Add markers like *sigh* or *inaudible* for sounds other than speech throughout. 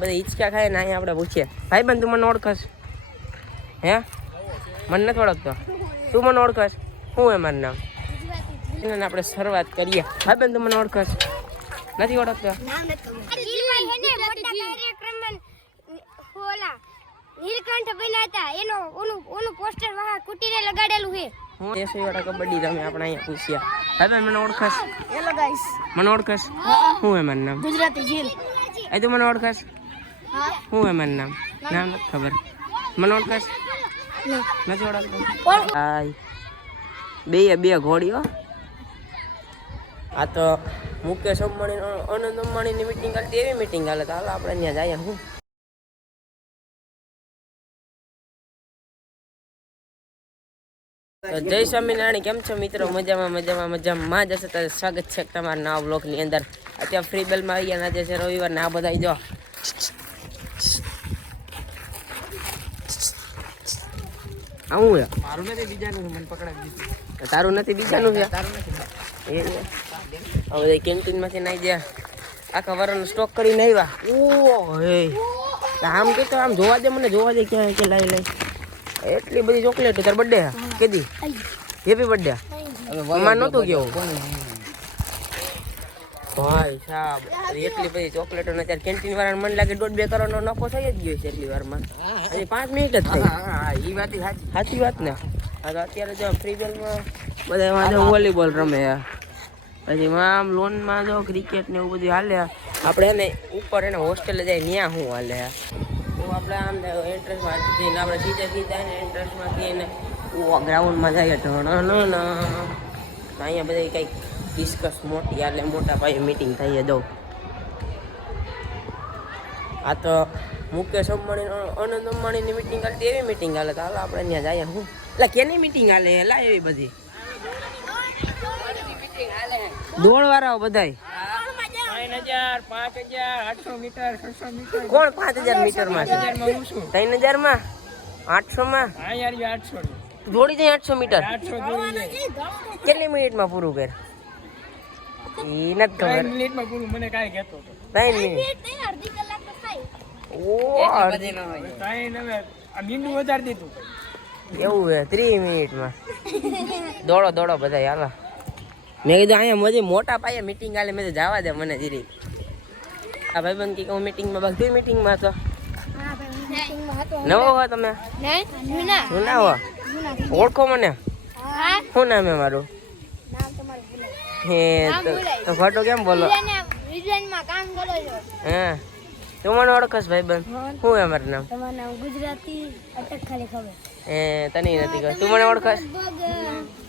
બધા હિંચકા ખાય ને અહીંયા આપણે પૂછીએ. ભાઈ બંધ તું મને ઓળખશ? હે? મને નથી ઓળખતો. તું મને ઓળખશ? હું એ મારું નામ? એને આપણે શરૂઆત કરીએ. ભાઈ બંધ તું મને ઓળખશ? નથી ઓળખતો? નીલકંઠ બન્યા એનો ઓનું ઓનું પોસ્ટર વહા કુટીરે લગાડેલું છે. હું વાળા કબડ્ડી રમે આપણે અહીંયા પૂછ્યા બંધ મને ઓળખશ? હેલો ગાઈસ મને ઓળખશ? શું હે મારું નામ? ગુજરાતી જીલ. એ તું મને ઓળખશ? હા એમ નામ? નામ ખબર. મને ઓળખાશ નથી ઓળખતો? બે બે ઘોડીઓ. આ તો મુકેશ અંબાણી આનંદ અંબાણીની મિટિંગ હાલતી. એવી મિટિંગ હાલે તો હાલો આપણે ત્યાં જઈએ હું. જય સ્વામિનારાયણ, કેમ છો મિત્રો? મજામાં મજામાં મજામાં. જ હશે તો સ્વાગત છે તમારા નવા બ્લોગની અંદર. અત્યારે ફ્રી બેલમાં આવી ગયા આજે છે રવિવાર ને આ બધા જો. આવું યાર મારું નથી બીજાનું મને પકડાવી દીધું. તારું નથી બીજાનું છે? તારું નથી. હવે કેન્ટીનમાંથી નાઈ ગયા. આખા વરનો સ્ટોક કરીને આવ્યા. ઓ હે આમ કે તો આમ જોવા દે મને જોવા દે ક્યાં કે લઈ લઈ. એટલી બધી ચોકલેટ તાર બર્થડે કેદી? હેપી બર્થડે અમાર નહોતું કેવું? ભાઈ સાહેબ એટલી બધી ચોકલેટો ને અત્યારે કેન્ટીન વાળાને મને લાગે દોઢ બે કરોડનો નફો થઈ જ ગયો છે એટલી વારમાં. હજી પાંચ મિનિટ જ થઈ. હા એ વાત સાચી. સાચી વાત ને? હા તો અત્યારે જો ફ્રી બેલમાં બધા વાંધો વોલીબોલ રમે પછી આમ લોનમાં જો ક્રિકેટ ને એવું બધું હાલે આપણે એને ઉપર એને હોસ્ટેલે જાય ત્યાં શું હાલે તો આપણે આમ એન્ટ્રન્સમાં જઈને આપણે સીધે સીધા ને એન્ટ્રન્સમાંથી એને ગ્રાઉન્ડમાં જઈએ ઢણ અહીંયા બધા કંઈક ડિસ્કસ મોટી એટલે મોટા પાયે મિટિંગ થઈ દઉં. આ તો મુકેશ અંબાણી અનંત અંબાણીની મિટિંગ હાલતી એવી મિટિંગ હાલે તો હાલ આપણે ત્યાં જઈએ હું. એટલે કેની મિટિંગ હાલે? એલા એવી બધી. દોડ વાળાઓ બધાય. કોણ પાંચ હજાર મીટરમાં હજાર ત્રણ આઠસો માં આઠસો. નું. દોડી જાય આઠસો મીટર. કેટલી મિનિટમાં પૂરું કર ઈ નથી ખબર. મિનિટમાં પૂરું મને કાંઈ કહેતો હતો ત્રણ મિનિટ અડધી કલાક તો થાય. ઓ ત્રણ હવે આ મીંડું વધારી દીધું એવું હે મિનિટમાં. *laughs* દોડો દોડો બધા હાલો. મેં કીધું અહીંયા મજે મોટા પાયે મિટિંગ આલે મેં જવા દે મને જીરી આ ભાઈબંધ કે હું મિટિંગમાં તું મિટિંગમાં હતો? મીટિંગમાં હતો. નવો હો તમે? નહીં જૂના. શું ના હો ઓળખો મને? શું નામ હે મારું નામ તમારું ભૂલાય હે તો તો ખોટું કેમ બોલો? રિઝાઇનમાં કામ કરો છો. હે. તું મને ઓળખસ બન શું હે મારું નામ? તમારું નામ ગુજરાતી અટક ખાલી ખબર. એ તને નથી ખબર. તું મને ઓળખસ?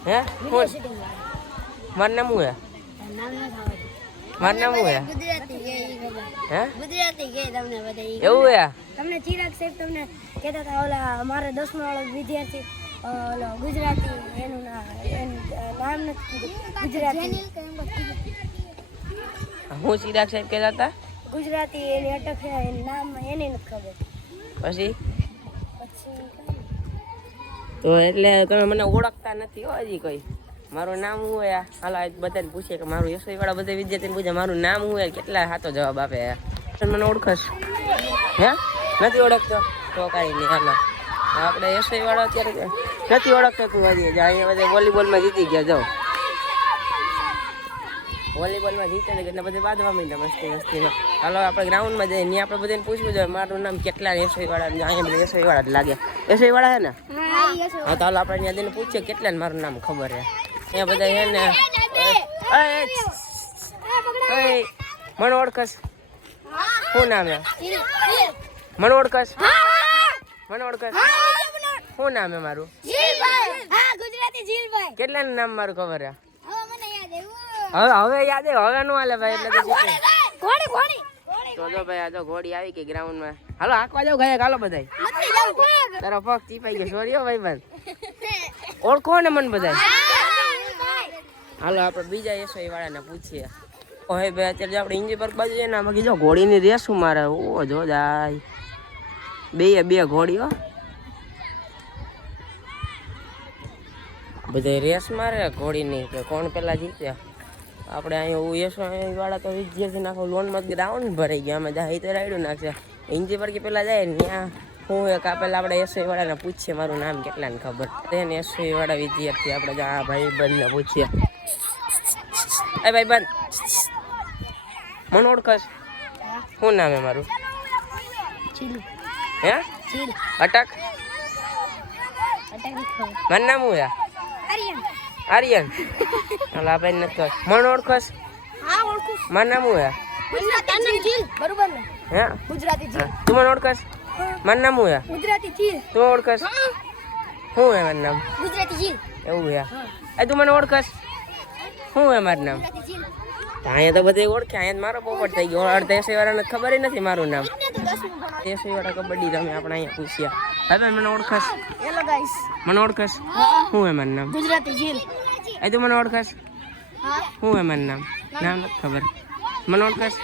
હે? શું મારું નામ શું હે મારું નામ શું હે ગુજરાતી કે હે? ગુજરાતી કે તમને બધા એવું હે તમને ચિરાગ સાહેબ તમને કહેતા હતા ઓલા અમારા દસમા વાળો વિદ્યાર્થી ગુજરાતી એનું નામ નથી ગુજરાતી. હું ચિરાગ સાહેબ કહેતા હતા? ગુજરાતી એની અટક એનું નામ એને નથી ખબર. પછી? તો એટલે તમે મને ઓળખતા નથી હો હજી કોઈ. મારું નામ શું હોય? હાલો બધાને પૂછે કે મારું એસોઈ વાળા બધા વિદ્યાર્થીને પૂછે મારું નામ શું હોય? કેટલા સાચો જવાબ આપે? મને ઓળખશ? હે? નથી ઓળખતો? તો કાંઈ નહીં હાલો. આપણે એસોઈ વાળો અત્યારે નથી ઓળખતો તું હજી. અહીંયા બધા વોલીબોલમાં જીતી ગયા જાઓ. વોલીબોલમાં જીતે ને એટલે બધે બાંધવા માંડ્યા મસ્તી મસ્તીમાં. હાલો આપણે ગ્રાઉન્ડમાં જઈએ. ત્યાં આપણે બધાને પૂછવું જોઈએ મારું નામ કેટલા એસોઈ વાળા અહીંયા બધા એસોઈ વાળા જ લાગે. એસોઈ વાળા હે ને? હા તો હાલો આપણે ત્યાં જઈને પૂછીએ કેટલા મારું નામ ખબર છે. અહીંયા બધા છે ને એ, એ, એ, મને ઓળખસ. શું નામ મને ઓળખસ. મને ઓળખસ. શું નામ હે મારું? જીલભાઈ. હા ગુજરાતી જીલભાઈ. કેટલાનું નામ મારું ખબર છે? હવે હવે યાદ આવે હવે નું હાલે ભાઈ એટલે. ઘોડી ઘોડી તો જો ભાઈ આ તો ઘોડી આવી ગઈ ગ્રાઉન્ડમાં. હાલો આકવા જાવ ગયા હાલો બધાય. તારો પગ ચીપાઈ ગયો સોરી હો ભાઈ બંધ ઓળખો ને મને બધાય. હાલો આપણે બીજા એસઆઈ વાળાને પૂછીએ. ઓહે ભાઈ અત્યારે આપણે ઇન્જી પર બાજુ એના બાકી જો ઘોડીની રેસ મારે ઓ જો જાય બે બે ઘોડીઓ બધા રેસ મારે ઘોડીની કે કોણ પેલા જીત્યા? આપણે અહીંયા એસો વાળા તો વિદ્યાર્થી નાખો લોનમાં ગ્રાઉન્ડ ભરાઈ ગયા. અમે જાય તો રાયડું નાખશે. ઇન્જી કે પેલા જાય ને ત્યાં હું એક આપેલા પેલા આપણે એસઆઈ વાળાને પૂછીએ મારું નામ કેટલાને ખબર? તેને એસઆઈ વાળા વિદ્યાર્થી આપણે જો આ ભાઈ બંધને પૂછીએ. એ ભાઈ બંધ. મને ઓળખશ શું નામ હે મારું? હે? અટક. મારું નામ હું હે આર્યન. આર્યન? ઓલા આ ભાઈ નથી ખબર મણ ઓળખસ હા ઓળખું. મારું નામ હું હે? ગુજરાતી જીલ બરોબર ને? હે? ગુજરાતી જીલ. તું મને ઓળખસ મારું નામ હું હે? ગુજરાતી જીલ તું ઓળખસ હું. હે મારું નામ? ગુજરાતી જીલ એવું હે? એ તું મને ઓળખસ હું. હે મારું નામ? ગુજરાતી ચીલ અહીંયા તો બધે ઓળખે અહીંયા મારો પોપટ થઈ ગયો. અડધા વાળાને ખબર નથી મારું નામ. એસી વાળા કબડ્ડી તમે આપણે અહીંયા પૂછ્યા. હવે મને ઓળખાશ. હેલો ગાઈસ મને ઓળખાશ. હું હે. મારું નામ? ગુજરાતી જીલ. એ તું મને ઓળખાશ. હું. હે મારું નામ? નામ નથી ખબર. મને ઓળખાશ?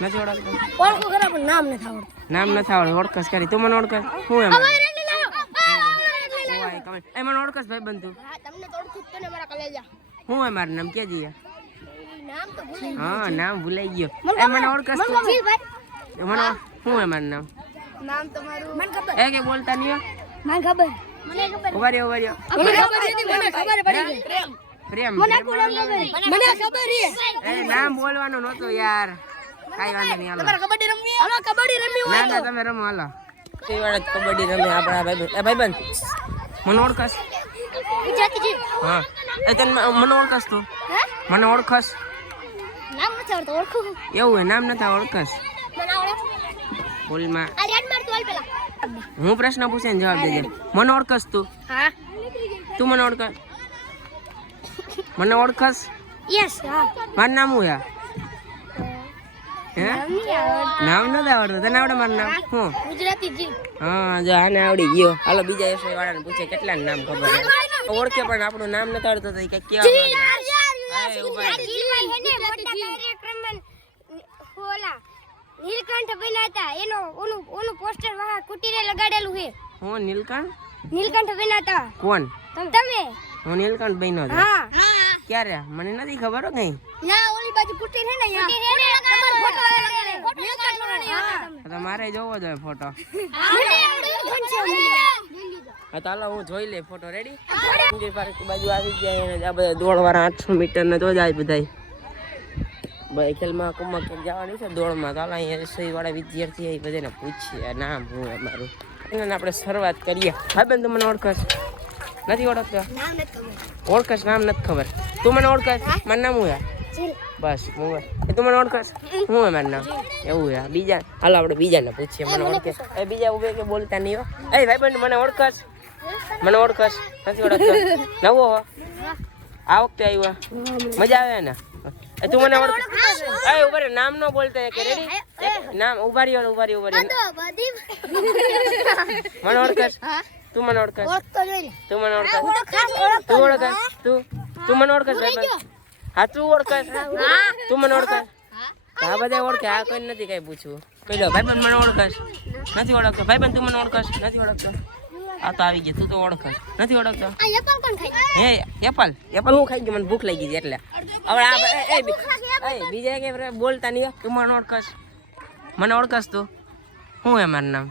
નથી ઓળખતો. ઓળખો ખરા પણ નામ નથી આવડતું. નામ નથી આવડતું. ઓળખશ કરી તું મને ઓળખાશ? હે કમેન્ટ. એ મને ઓળખશ ભાઈ બંધુ હા તમને તો ઓળખું જ તો ને મારા કલેજા. હું હે મારું નામ? કે ભૂલી હા નામ ભૂલાઈ ગયો. એ મને ઓળખશ. તું મને શું એમાં મારું નામ? નામ તમારું? મને ખબર. એ કે બોલતા નહીં મને ખબર. મને ખબર. ઊભા રહ્યો મને ખબર હતી મને ખબર પડી ગઈ. પ્રેમ. મને પ્રેમ ખબર. મને ખબર. છે એ નામ બોલવાનું નહોતું યાર. કાઈ વાંધો નહીં હાલો. કબડ્ડી રમવી હાલો કબડ્ડી રમવી હોય ના તમે રમો હાલો. તે વાળા કબડ્ડી રમે આપણા ભાઈ એ ભાઈબંધ. મને ઓળખશ. ગુજરાતી હા. એ તને મને ઓળખશ તું. હે? મને ઓળખશ. નામ નથી આવડતું ઓળખું એવું હે નામ નથી ઓળખશ મને આવડે. બોલમાં આ રેડ માર તું પેલા. હું પ્રશ્ન પૂછીને જવાબ દેજે. મને ઓળખશ તું. હા. તું મને ઓળખશ મને યસ હા. મારું નામ હું હે? નામ નથી આવડતું. તને આવડે મારું નામ? હું ગુજરાતી હા જો આને આવડી ગયો. હાલો બીજા એસઆઈ વાળાને પૂછે કેટલા નામ ખબર ઓળખે પણ આપણું નામ નથી આવડતું તો કઈ કેવા. નીલકંઠ બનાતા એનો ઓનું ઓનું પોસ્ટર વાહ કુટીરે લગાડેલું છે હું નીલકંઠ? નીલકંઠ બનાતા કોણ? તમ? હું નીલકંઠ બન્યો હતો હા. ક્યારે? મને નથી ખબર કઈ. ના ઓલી બાજુ કુટીર હે ને યા તમારો ફોટો લગાડે. નીલકંઠ તો તો મારે જોવો જોઈએ ફોટો. મને હા જોઈ લે ફોટો રેડી સંજય પાર્ક બાજુ આવી ગયા અને આ બધા દોડવાળા આઠસો મીટર ને તો જાય બધાય. ભાઈ ખેલમાં ક્યાંક જવાની છે દોડમાં. તાલા અહીંયા રસોઈવાળા વિદ્યાર્થી એ બધાને પૂછીએ નામ હું અમારું? એને આપણે શરૂઆત કરીએ. હા બેન તું મને ઓળખશ નથી ઓળખતો? ઓળખશ નામ નથી ખબર. તું મને ઓળખશ મારું નામ હું બસ હું એ તું મને ઓળખશ હું હોય મારું નામ? એવું યાર બીજા. હાલો આપણે બીજાને પૂછીએ મને ઓળખે એ બીજા ઉભે કે બોલતા નહીં હો? એ ભાઈ બંધ મને ઓળખશ મને ઓળખશ. નથી ઓળખતો. નવો હો. આ વખતે આવ્યો. મજા આવે ને? એ તું મને ઓળખ એ ઊભા રહ્યો નામ નો બોલતા કે રેડી નામ ઊભા રહ્યો ઊભા રહ્યો ઊભા મને ઓળખશ? તું મને ઓળખશ? તું મને ઓળખશ? હું તો ઓળખશ? તું? તું મને ઓળખશ ભાઈ? હા તું ઓળખશ? તું મને ઓળખશ? આ બધા ઓળખે આ કોઈ નથી કઈ પૂછવું. પેલો પણ મને ઓળખશ? નથી ઓળખતો. ભાઈ પણ તું મને ઓળખશ? નથી ઓળખતો. આ તો આવી ગયું. તું તો ઓળખશ નથી ઓળખતો? આ એપલ કોણ ખાય. હે એપલ? એપલ હું ખાઈ ગયો? મને ભૂખ લાગી ગઈ એટલે. હવે આ એ- એ બી- એ બીજા કે બોલતા નહીં હો. તું મને ઓળખશ મને ઓળખશ તું. શું હે મારું નામ?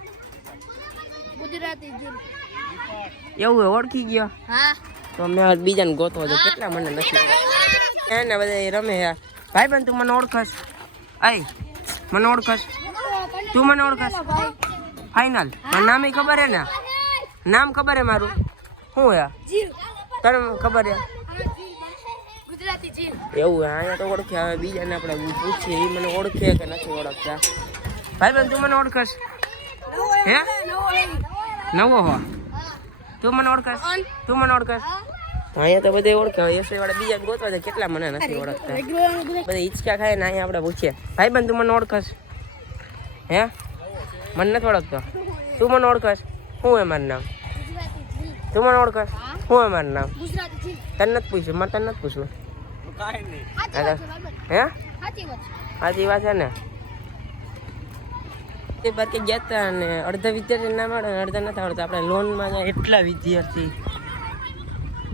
ગુજરાતી જીલ એવું હે ઓળખી ગયો? હા. તો મેં હવે બીજાને ગોતવો તો કેટલા મને નથી એને બધા રમે હે ભાઈ બંધ તું મને ઓળખશ આય મને ઓળખશ તું મને ઓળખશ ફાઇનલ મારું નામ ખબર હે ને? નામ ખબર હે મારું? શું હે જીલ તને ખબર હે ગુજરાતી જીલ એવું હે અહીંયા તો ઓળખે હવે બીજાને આપણે પૂછીએ એ મને ઓળખે કે નથી ઓળખતા. ભાઈ બંધ તું મને ઓળખશ હે? નવો હો. તું મને ઓળખશ તું મને ઓળખશ અહીંયા તો બધે ઓળખે હવે એસઆઈ વાળા બીજા ગોતવા છે કેટલા મને નથી ઓળખતા. બધા હિંચકા ખાય ને અહીંયા આપણે પૂછીએ. ભાઈ બંધ તું મને ઓળખશ હે? મને નથી ઓળખતો. તું મને ઓળખશ શું હે મારું નામ? તું મને ઓળખ? શું એ મારું નામ? તને નથી પૂછ્યું મારે તને નથી પૂછવું હે? સાચી વાત છે. ને? તે બાકી ગયા હતા અને અડધા વિદ્યાર્થી ના મળે અડધા નથી આવડતા. આપણે લોનમાં એટલા વિદ્યાર્થી.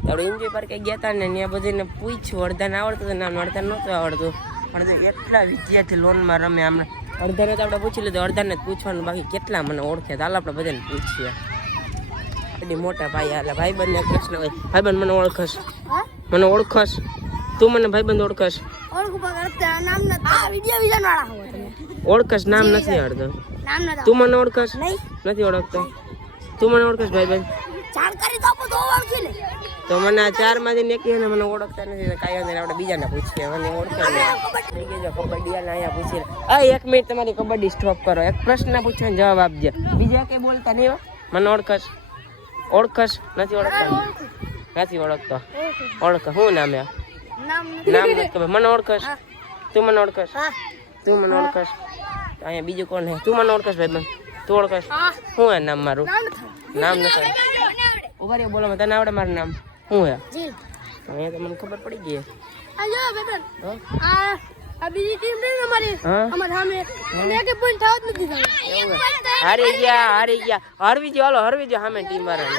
આપણે એન્જોય પાર્કે ગયા હતા ને ત્યાં બધીને પૂછ્યું. અડધાને આવડતું હતું ને અડધા નહોતું આવડતું. પણ એટલા વિદ્યાર્થી લોનમાં રમે આમને અડધાને તો આપણે પૂછી લીધું અડધાને જ પૂછવાનું બાકી કેટલા મને ઓળખે તો હાલ આપણે બધાને પૂછીએ. એટલી મોટા ભાઈ હાલે ભાઈબંધ ને પ્રશ્ન હોય. ભાઈબંધ મને ઓળખશ. મને ઓળખશ. તું મને ભાઈબંધ ઓળખશ. ઓળખશ? નામ નથી અડધો તું મને ઓળખશ? નથી ઓળખતો. તું મને ઓળખશ ભાઈબંધ? જાણકારી તો ઓળખી લે. તો મને આ ચારમાંથી નીકળી ને મને ઓળખતા નથી તો કાંઈ વાંધો નહીં આપણે બીજાને પૂછીએ. મને ઓળખે નહીં. થઈ ગઈ છે કબડ્ડી અને અહીંયા પૂછી આ એક મિનિટ તમારી કબડ્ડી સ્ટોપ કરો. એક પ્રશ્ન પૂછવાનો જવાબ આપજે. બીજા કઈ બોલતા નહીં હો? મને ઓળખશ ઓળખશ નથી ઓળખતા? નથી ઓળખતો. ઓળખ. શું નામ એ નામ નામ નથી ખબર. મને ઓળખશ તું મને ઓળખશ હા. તું મને ઓળખશ અહીંયા બીજું કોણ હે તું મને ઓળખશ ભાઈ તું ઓળખશ હા. શું હે નામ મારું? નામ નથી. નામ નથી. ઊભા રહ્યો બોલો તને આવડે મારું નામ? શું હે? જી. અહીંયા તો મને ખબર પડી ગઈ આ બેટન આ આ બીજી ટીમ ને અમારી. અમાર સામે. એને એક પોઈન્ટ થાવ જ નથી થયો. હારી ગયા હારી ગયા. હરવી જો હાલો હરવી જો સામે ટીમ વાળા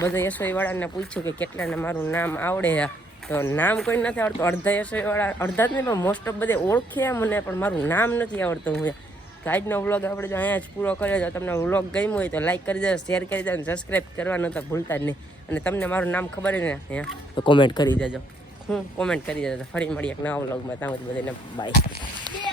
બધા યશોઈ વાળાને પૂછ્યું કે કેટલાને મારું નામ આવડે તો નામ કોઈ નથી આવડતું. અડધા યશોઈ વાળા અડધા જ નહીં પણ મોસ્ટ ઓફ બધે ઓળખે મને પણ મારું નામ નથી આવડતું હું. આજનો વ્લોગ આપણે જો અહીંયા જ પૂરો કર્યો છે. તમને વ્લોગ ગમ્યો હોય તો લાઈક કરી દેજો શેર કરી દેજો અને સબસ્ક્રાઈબ કરવાનું તો ભૂલતા જ નહીં. અને તમને મારું નામ ખબર છે ને અહીંયા? તો કોમેન્ટ કરી દેજો. હું કોમેન્ટ કરી દેજો. ફરી મળીએ એક નવા વ્લોગમાં ત્યાં બધાને બાય